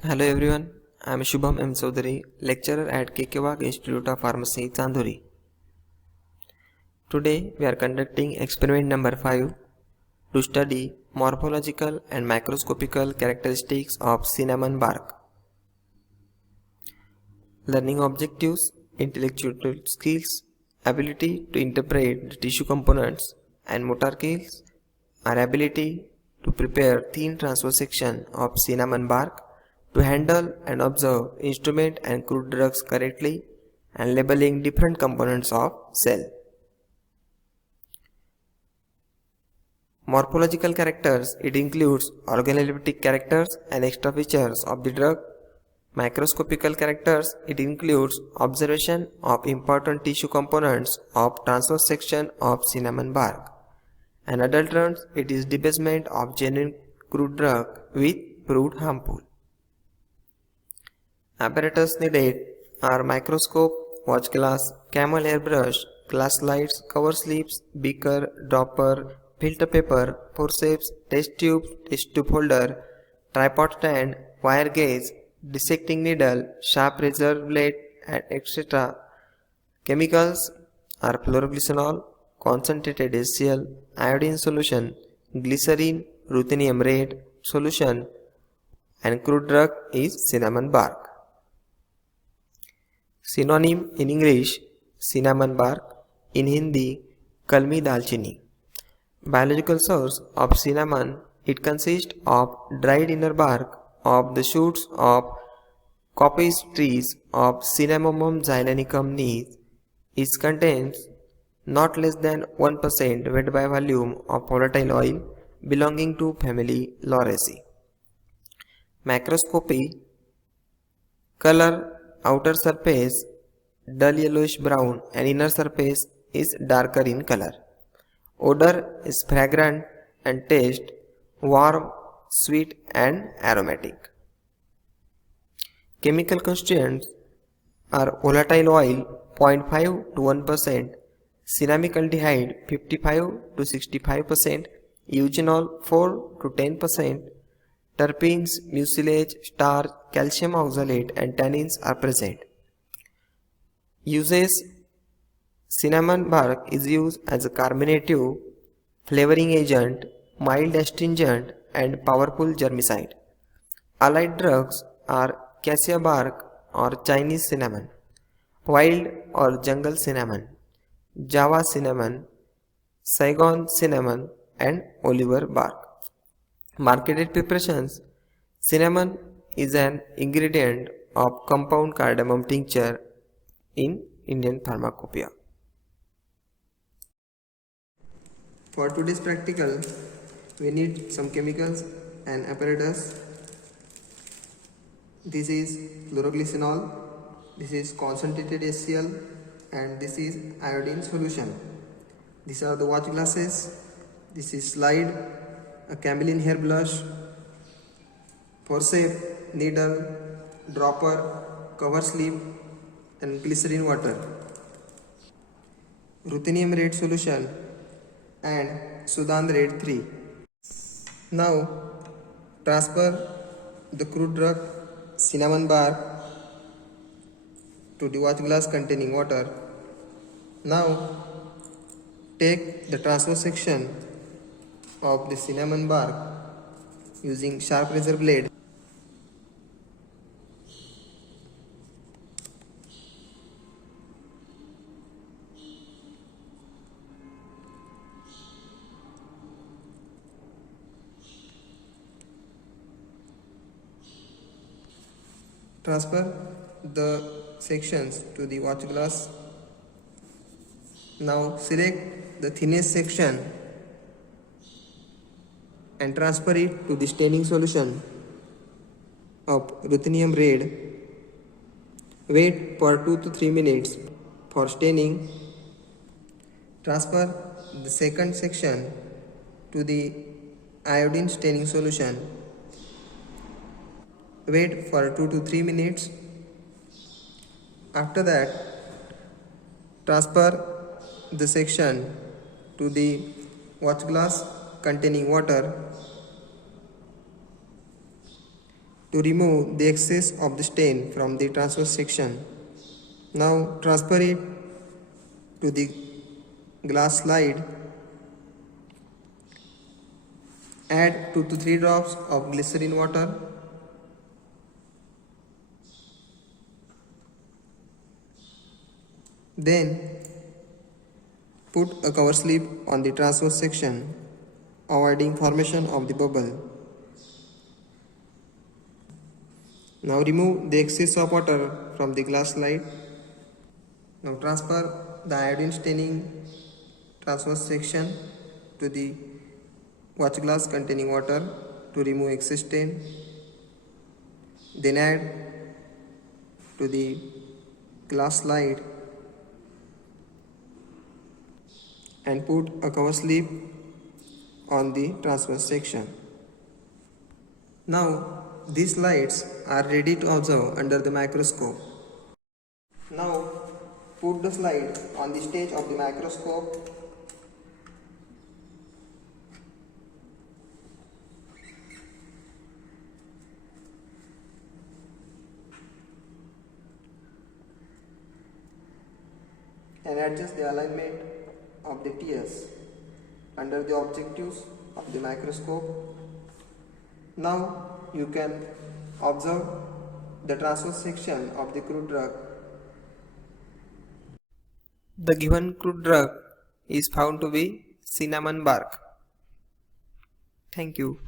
Hello everyone, I am Shubham M. Chaudhary, lecturer at Kekewag Institute of Pharmacy, Chandori. Today we are conducting experiment number 5 to study morphological and microscopical characteristics of cinnamon bark. Learning objectives, intellectual skills, ability to interpret the tissue components, and motor skills are ability to prepare thin transverse section of cinnamon bark, to handle and observe instrument and crude drugs correctly, and labeling different components of cell. Morphological characters, it includes organoleptic characters and extra features of the drug. Microscopical characters, it includes observation of important tissue components of transverse section of cinnamon bark. And adult terms, it is debasement of genuine crude drug with proved harmful. Apparatus needed are microscope, watch glass, camel hairbrush, glass slides, cover slips, beaker, dropper, filter paper, forceps, test tube holder, tripod stand, wire gauge, dissecting needle, sharp razor blade, and etc. Chemicals are fluoroglycerol, concentrated HCl, iodine solution, glycerin, ruthenium red solution, and crude drug is cinnamon bark. Synonym in English, cinnamon bark, in Hindi, kalmi dalchini. Biological source of cinnamon, it consists of dried inner bark of the shoots of coppice trees of Cinnamomum zeylanicum nis. It contains not less than 1% weight by volume of volatile oil belonging to family Lauraceae. Macroscopy, color, outer surface dull yellowish brown and inner surface is darker in color. Odor is fragrant and taste warm, sweet and aromatic. Chemical constituents are volatile oil 0.5 to 1%, cinnamic aldehyde 55 to 65%, eugenol 4 to 10%, terpenes, mucilage, starch, calcium oxalate and tannins are present. Uses: cinnamon bark is used as a carminative, flavoring agent, mild astringent and powerful germicide. Allied drugs are cassia bark or Chinese cinnamon, wild or jungle cinnamon, Java cinnamon, Saigon cinnamon and Oliver bark. Marketed preparations: cinnamon is an ingredient of compound cardamom tincture in Indian pharmacopoeia. For today's practical, we need some chemicals and apparatus. This is fluoroglycerol, this is concentrated HCl and this is iodine solution. These are the watch glasses, this is slide, a camelin hair brush, forceps, needle, dropper, cover slip and glycerin water, ruthenium red solution and Sudan red 3. Now transfer the crude drug cinnamon bark to the watch glass containing water. Now take the transverse section of the cinnamon bark using sharp razor blade. Transfer the sections to the watch glass. Now select the thinnest section and transfer it to the staining solution of ruthenium red. Wait for 2 to 3 minutes for staining. Transfer the second section to the iodine staining solution. Wait for 2 to 3 minutes. After that, transfer the section to the watch glass containing water. to remove the excess of the stain from the transverse section. Now transfer it to the glass slide. Add 2 to 3 drops of glycerin water. Then put a cover slip on the transverse section, avoiding formation of the bubble. Now remove the excess of water from the glass slide. Now transfer the iodine staining transverse section to the watch glass containing water to remove excess stain. Then add to the glass slide and put a cover slip on the transverse section. Now these slides are ready to observe under the microscope. Now put the slide on the stage of the microscope. And adjust the alignment of the tears under the objectives of the microscope. Now you can observe the transverse section of the crude drug. The given crude drug is found to be cinnamon bark. Thank you.